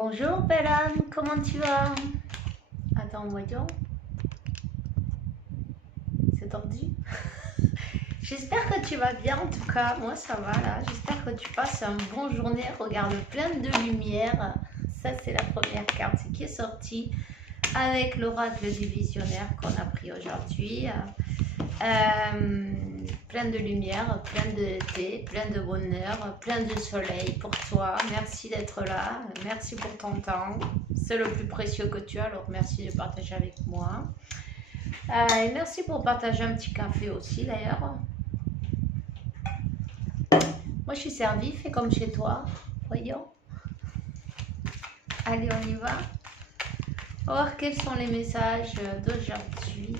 Bonjour belle âme, comment tu vas? Attends, voyons. C'est tordu. J'espère que tu vas bien, en tout cas, moi ça va là. J'espère que tu passes une bonne journée. Regarde, plein de lumière. Ça, c'est la première carte qui est sortie avec l'oracle du visionnaire qu'on a pris aujourd'hui. Plein de lumière, plein de thé, plein de bonheur, plein de soleil pour toi. Merci d'être là, merci pour ton temps. C'est le plus précieux que tu as, alors merci de partager avec moi. Et merci pour partager un petit café aussi d'ailleurs. Moi je suis servie, fais comme chez toi, voyons. Allez, on y va. Alors, quels sont les messages d'aujourd'hui?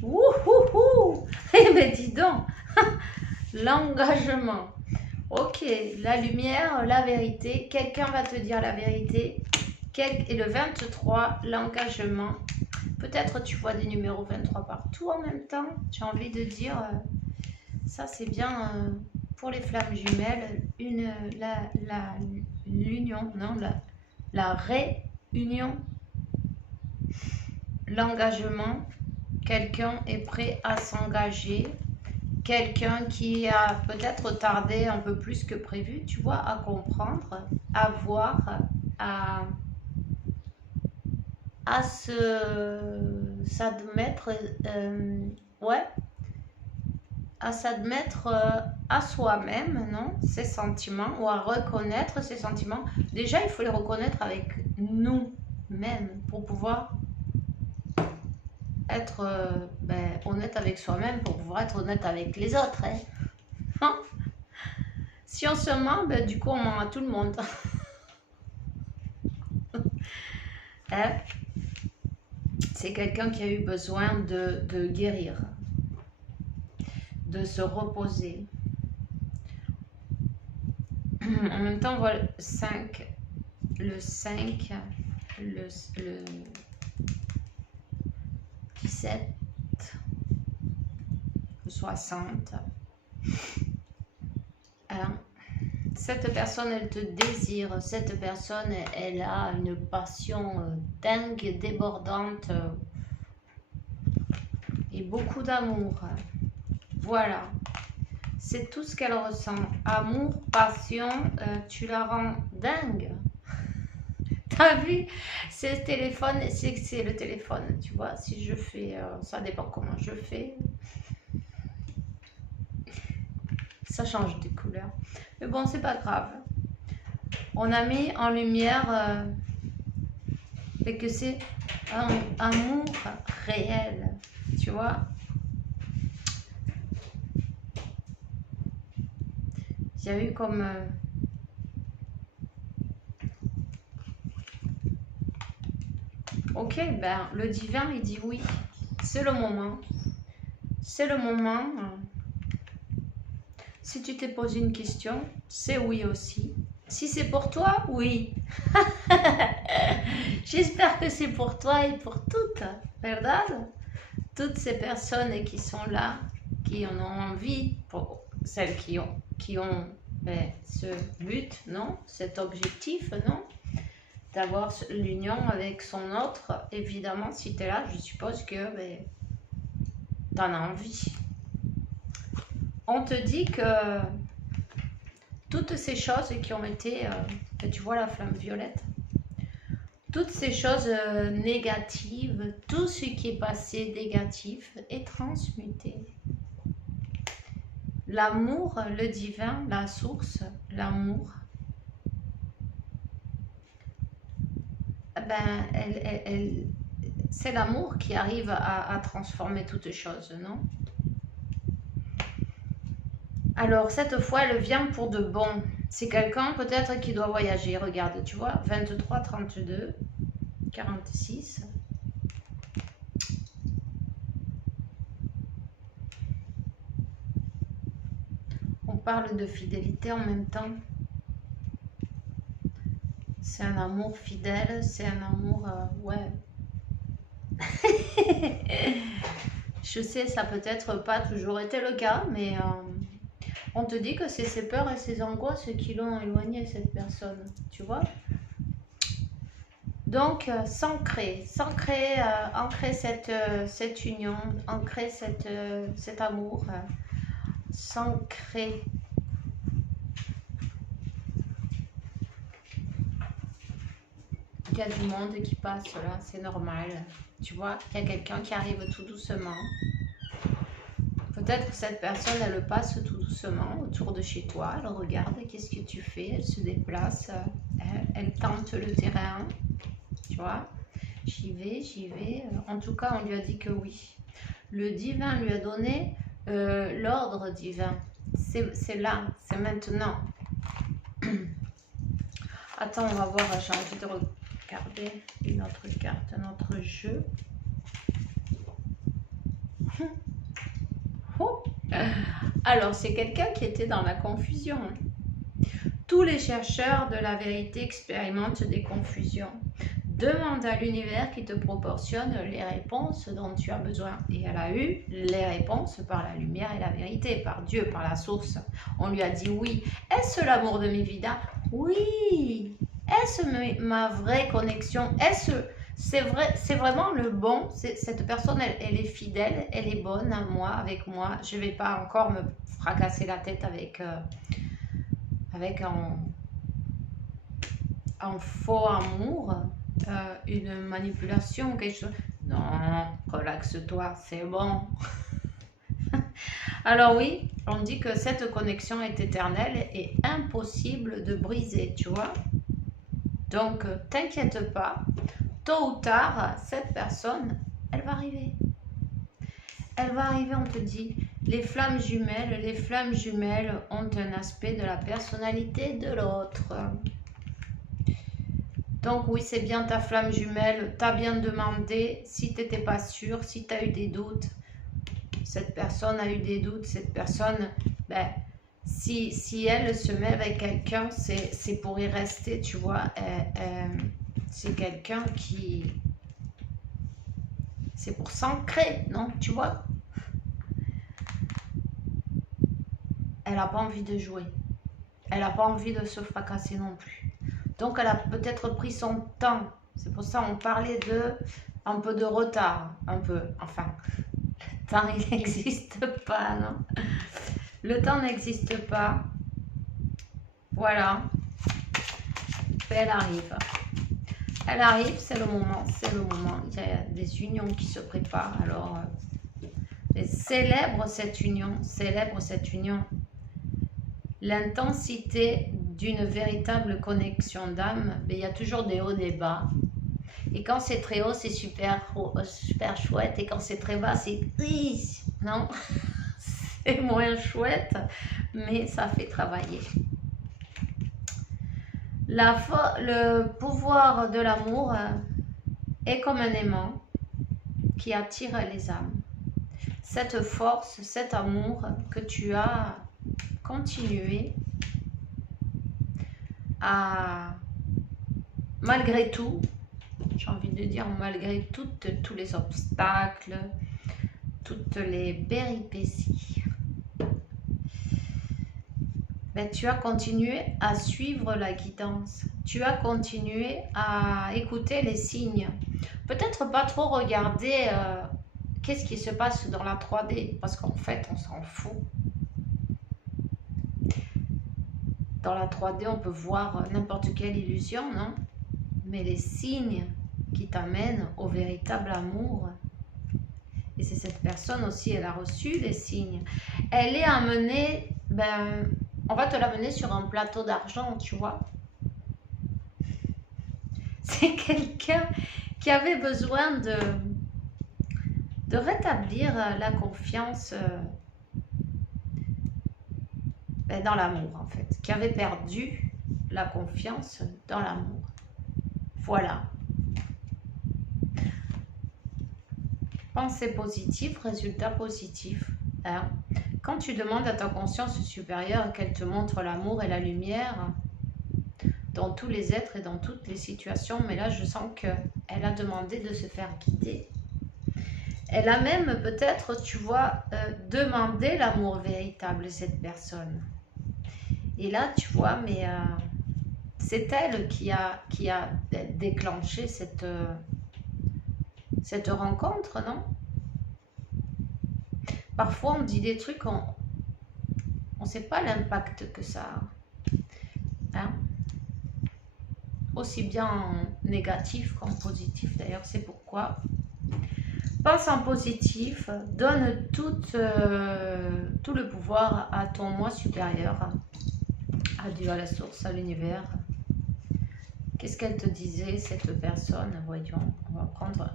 Wouhouhou! Eh ben dis donc, l'engagement. Ok, la lumière, la vérité. Quelqu'un va te dire la vérité. Et le 23, l'engagement. Peut-être tu vois des numéros 23 partout en même temps. J'ai envie de dire, ça c'est bien pour les flammes jumelles. L'union, non, la réunion. L'engagement. Quelqu'un est prêt à s'engager. Quelqu'un qui a peut-être tardé un peu plus que prévu, tu vois, à comprendre, à voir, à s'admettre, ouais, à s'admettre à soi-même, non, ses sentiments, ou à reconnaître ses sentiments. Déjà, il faut les reconnaître avec nous-mêmes pour pouvoir être honnête avec soi-même, pour pouvoir être honnête avec les autres. Hein. Si on se ment, du coup, on ment à tout le monde. Hein? C'est quelqu'un qui a eu besoin de guérir, de se reposer. En même temps, voilà, le 5, le 17, le 60. Hein? Cette personne, elle te désire. Cette personne, elle a une passion dingue, débordante et beaucoup d'amour. Voilà. C'est tout ce qu'elle ressent. Amour, passion, tu la rends dingue. T'as vu? C'est le téléphone, c'est le téléphone, tu vois. Si je fais, ça dépend comment je fais. Ça change de couleur. Mais bon, c'est pas grave. On a mis en lumière que c'est un amour réel, tu vois. Il y a eu comme... ok, ben le divin, il dit oui. C'est le moment. C'est le moment. Si tu t'es posé une question, c'est oui aussi. Si c'est pour toi, oui. J'espère que c'est pour toi et pour toutes, verdad? Toutes ces personnes qui sont là, qui en ont envie, pour celles qui ont ce but, non? Cet objectif, non? D'avoir l'union avec son autre. Évidemment, si tu es là, je suppose que tu en as envie. On te dit que toutes ces choses qui ont été, tu vois la flamme violette, toutes ces choses négatives, tout ce qui est passé négatif est transmuté. L'amour, le divin, la source, l'amour, c'est l'amour qui arrive à transformer toutes choses, non? Alors, cette fois, elle vient pour de bon. C'est quelqu'un peut-être qui doit voyager. Regarde, tu vois, 23, 32, 46. On parle de fidélité en même temps. C'est un amour fidèle, c'est un amour... ouais. Je sais, ça peut-être pas toujours été le cas, mais... on te dit que c'est ses peurs et ses angoisses qui l'ont éloigné, cette personne, tu vois. Donc, ancrer cette union, ancrer cet amour, s'ancrer. Il y a du monde qui passe là, c'est normal. Tu vois, il y a quelqu'un qui arrive tout doucement. Peut-être que cette personne, elle passe tout doucement autour de chez toi. Elle regarde, qu'est-ce que tu fais? Elle se déplace, elle tente le terrain. Tu vois, j'y vais, j'y vais. En tout cas, on lui a dit que oui. Le divin lui a donné l'ordre divin. C'est là, c'est maintenant. Attends, on va voir, j'ai envie de regarder une autre carte, un autre jeu. Oh. Alors, c'est quelqu'un qui était dans la confusion. Tous les chercheurs de la vérité expérimentent des confusions. Demande à l'univers qui te proportionne les réponses dont tu as besoin. Et elle a eu les réponses par la lumière et la vérité, par Dieu, par la source. On lui a dit oui. Est-ce l'amour de mes vidas? Oui. Est-ce ma vraie connexion? Est-ce c'est vrai, c'est vraiment le bon? Cette personne, elle est fidèle, elle est bonne à moi, avec moi. Je ne vais pas encore me fracasser la tête avec un faux amour. Une manipulation, quelque chose. Non, relaxe-toi, c'est bon. Alors oui, on dit que cette connexion est éternelle et impossible de briser, tu vois. Donc, t'inquiète pas, tôt ou tard, cette personne, elle va arriver. Elle va arriver, on te dit. Les flammes jumelles ont un aspect de la personnalité de l'autre. Donc oui, c'est bien ta flamme jumelle, tu as bien demandé, si tu n'étais pas sûr, si tu as eu des doutes, cette personne a eu des doutes, cette personne, ben, si elle se met avec quelqu'un, c'est pour y rester, tu vois, c'est quelqu'un qui, c'est pour s'ancrer, non, tu vois. Elle n'a pas envie de jouer, elle n'a pas envie de se fracasser non plus. Donc, elle a peut-être pris son temps. C'est pour ça qu'on parlait de un peu de retard. Un peu. Enfin, le temps, il n'existe pas, non? Le temps n'existe pas. Voilà. Elle arrive. Elle arrive, c'est le moment. C'est le moment. Il y a des unions qui se préparent. Alors, célèbre cette union. Célèbre cette union. L'intensité d'une véritable connexion d'âme, mais il y a toujours des hauts, des bas. Et quand c'est très haut, c'est super chouette. Et quand c'est très bas, c'est... Non, c'est moins chouette, mais ça fait travailler. Le pouvoir de l'amour est comme un aimant qui attire les âmes. Cette force, cet amour que tu as continué à, malgré tout, j'ai envie de dire malgré tous les obstacles, toutes les péripéties, ben, tu as continué à suivre la guidance, tu as continué à écouter les signes, peut-être pas trop regarder qu'est-ce qui se passe dans la 3D, parce qu'en fait on s'en fout. Dans la 3D, on peut voir n'importe quelle illusion, non? Mais les signes qui t'amènent au véritable amour. Et c'est cette personne aussi, elle a reçu les signes. Elle est amenée, ben, on va te l'amener sur un plateau d'argent, tu vois. C'est quelqu'un qui avait besoin de rétablir la confiance dans l'amour, en fait, qui avait perdu la confiance dans l'amour. Voilà. Pensée positive, résultat positif. Hein? Quand tu demandes à ta conscience supérieure qu'elle te montre l'amour et la lumière dans tous les êtres et dans toutes les situations, mais là je sens qu'elle a demandé de se faire guider. Elle a même peut-être, tu vois, demandé l'amour véritable de cette personne. Et là, tu vois, mais c'est elle qui a déclenché cette rencontre, non? Parfois, on dit des trucs, on ne sait pas l'impact que ça a. Hein? Aussi bien en négatif qu'en positif. D'ailleurs, c'est pourquoi pense en positif, donne tout le pouvoir à ton moi supérieur, à Dieu, à la source, à l'univers. Qu'est-ce qu'elle te disait, cette personne? Voyons, on va prendre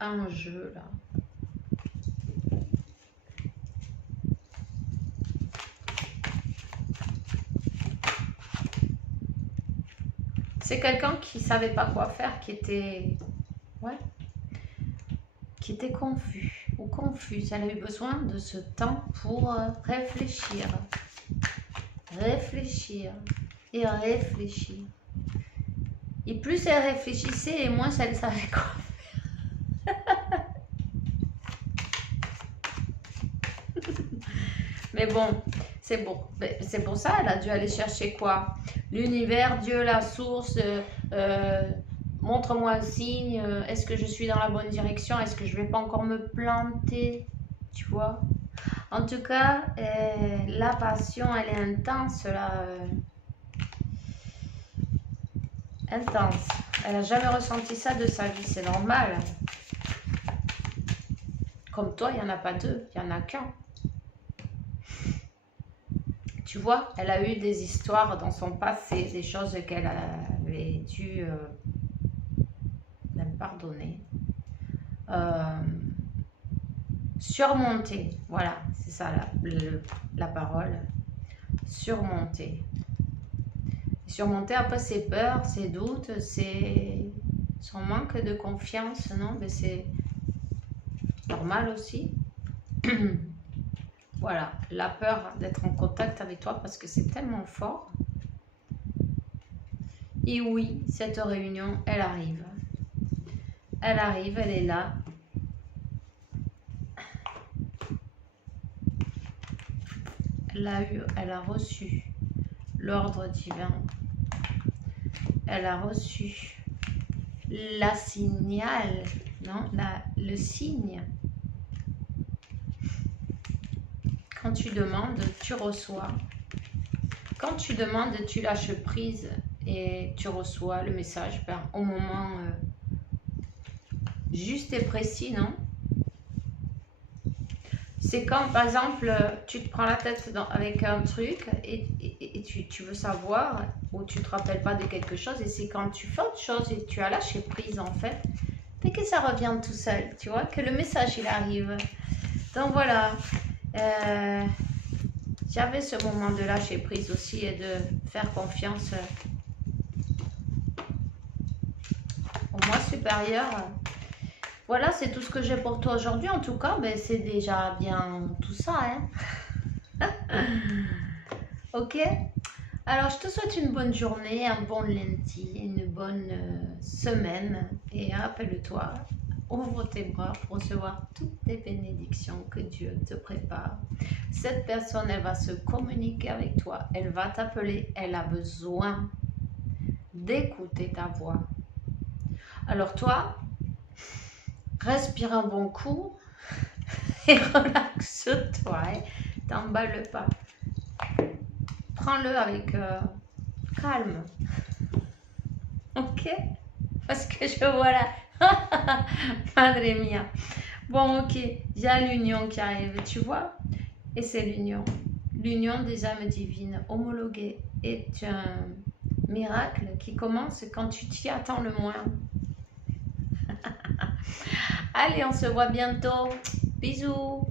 un jeu là. C'est quelqu'un qui savait pas quoi faire, qui était confus ou confuse. Elle a eu besoin de ce temps pour réfléchir et réfléchir. Et plus elle réfléchissait, et moins elle savait quoi faire. Mais bon, c'est bon. C'est pour ça, elle a dû aller chercher quoi? L'univers, Dieu, la source, montre-moi un signe, est-ce que je suis dans la bonne direction, est-ce que je vais pas encore me planter, tu vois? En tout cas, la passion, elle est intense, là. Intense. Elle n'a jamais ressenti ça de sa vie, c'est normal. Comme toi, il n'y en a pas deux, il n'y en a qu'un. Tu vois, elle a eu des histoires dans son passé, des choses qu'elle avait dû même pardonner. Surmonter, voilà, c'est ça la parole. Surmonter. Surmonter après ses peurs, ses doutes, son manque de confiance, non? Mais c'est normal aussi. Voilà, la peur d'être en contact avec toi parce que c'est tellement fort. Et oui, cette réunion, elle arrive. Elle arrive, elle est là. Elle a reçu l'ordre divin. Elle a reçu la signal, non, le signe. Quand tu demandes, tu reçois. Quand tu demandes, tu lâches prise et tu reçois le message au moment juste et précis, non? C'est quand, par exemple, tu te prends la tête avec un truc et tu veux savoir ou tu ne te rappelles pas de quelque chose et c'est quand tu fais autre chose et tu as lâché prise, en fait, et que ça revient tout seul, tu vois, que le message, il arrive. Donc, voilà. J'avais ce moment de lâcher prise aussi et de faire confiance au moi supérieur. Voilà, c'est tout ce que j'ai pour toi aujourd'hui. En tout cas, ben, c'est déjà bien tout ça. Hein. Ok. Alors, je te souhaite une bonne journée, un bon lundi, une bonne semaine. Et rappelle-toi, ouvre tes bras pour recevoir toutes les bénédictions que Dieu te prépare. Cette personne, elle va se communiquer avec toi. Elle va t'appeler. Elle a besoin d'écouter ta voix. Alors toi, respire un bon coup et relaxe-toi. Hein. T'emballe pas. Prends-le avec calme. Ok? Parce que je vois là. Madre mia. Bon, ok. Il y a l'union qui arrive, tu vois? Et c'est l'union. L'union des âmes divines homologuées est un miracle qui commence quand tu t'y attends le moins. Allez, on se voit bientôt. Bisous.